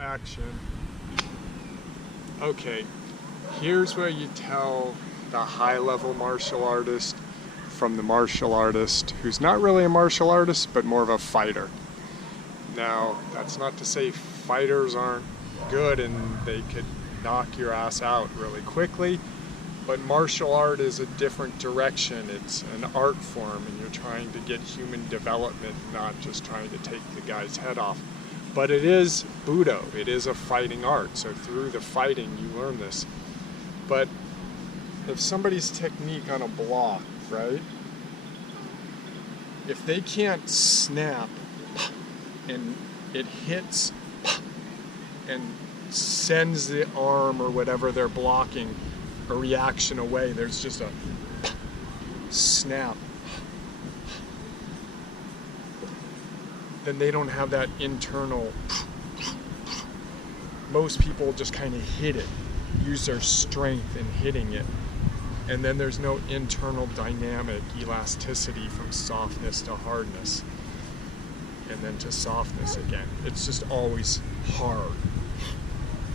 Action. Okay, here's where you tell the high-level martial artist from the martial artist who's not really a martial artist, but more of a fighter. Now, that's not to say fighters aren't good and they could knock your ass out really quickly, but martial art is a different direction. It's an art form, and you're trying to get human development, not just trying to take the guy's head off. But it is Budo, it is a fighting art, so through the fighting you learn this. But if somebody's technique on a block, right, if they can't snap and it hits and sends the arm or whatever they're blocking a reaction away, there's just a snap, then they don't have that internal. Most people just kind of hit it, use their strength in hitting it, and then there's no internal dynamic elasticity from softness to hardness and then to softness again. It's just always hard,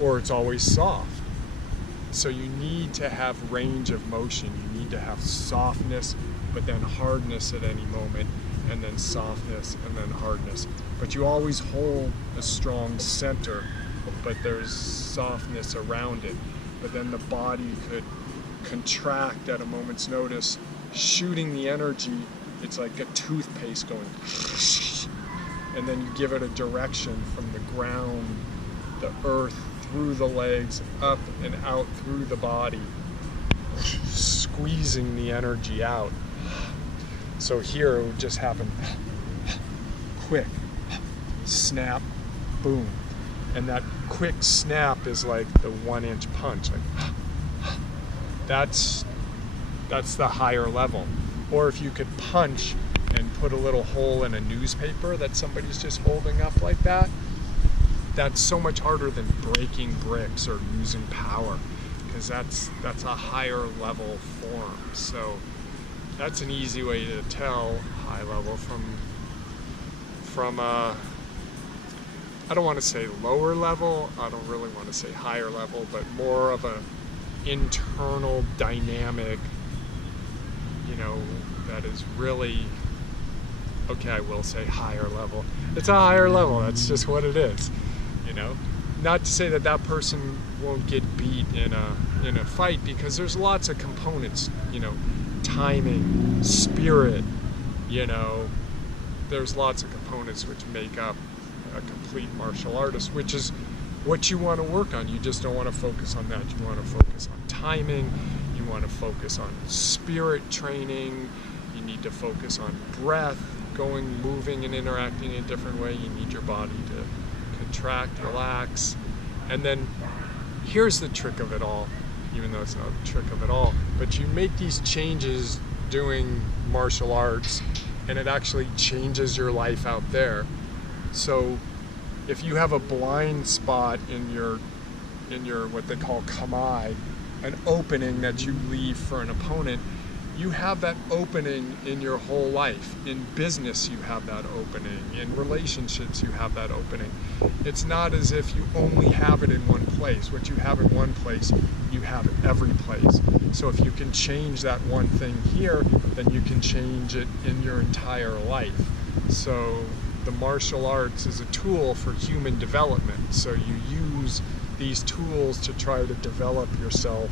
or it's always soft. So you need to have range of motion. You need to have softness, but then hardness at any moment, and then softness, and then hardness. But you always hold a strong center, but there's softness around it. But then the body could contract at a moment's notice, shooting the energy. It's like a toothpaste going, and then you give it a direction from the ground, the earth, through the legs, up and out through the body, squeezing the energy out. So here it would just happen quick, snap, boom. And that quick snap is like the 1-inch punch. Like, that's the higher level. Or if you could punch and put a little hole in a newspaper that somebody's just holding up like that, that's so much harder than breaking bricks or using power, because that's a higher level form. So that's an easy way to tell high level from I don't want to say lower level, I don't really want to say higher level, but more of a internal dynamic, that is really, okay, I will say higher level. It's a higher level, that's just what it is, Not to say that that person won't get beat in a fight, because there's lots of components, timing, spirit, there's lots of components which make up a complete martial artist, which is what you want to work on. You just don't want to focus on that. You want to focus on timing, you want to focus on spirit training, you need to focus on breath, moving and interacting in a different way. You need your body to contract, relax. And then here's the trick of it all, even though it's not a trick of it all, but you make these changes doing martial arts, and it actually changes your life out there. So if you have a blind spot in your what they call kamai, an opening that you leave for an opponent, you have that opening in your whole life. In business, you have that opening. In relationships, you have that opening. It's not as if you only have it in one place. What you have in one place, you have it every place. So if you can change that one thing here, then you can change it in your entire life. So the martial arts is a tool for human development. So you use these tools to try to develop yourself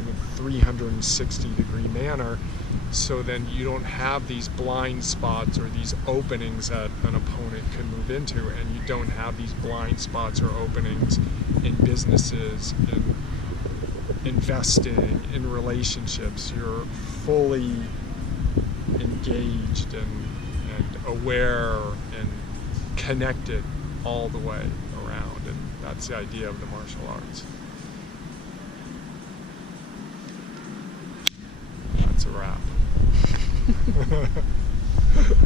in a 360-degree manner, so then you don't have these blind spots or these openings that an opponent can move into, and you don't have these blind spots or openings in businesses, in investing, in relationships. You're fully engaged and aware and connected all the way around, and that's the idea of the martial arts. That's a wrap.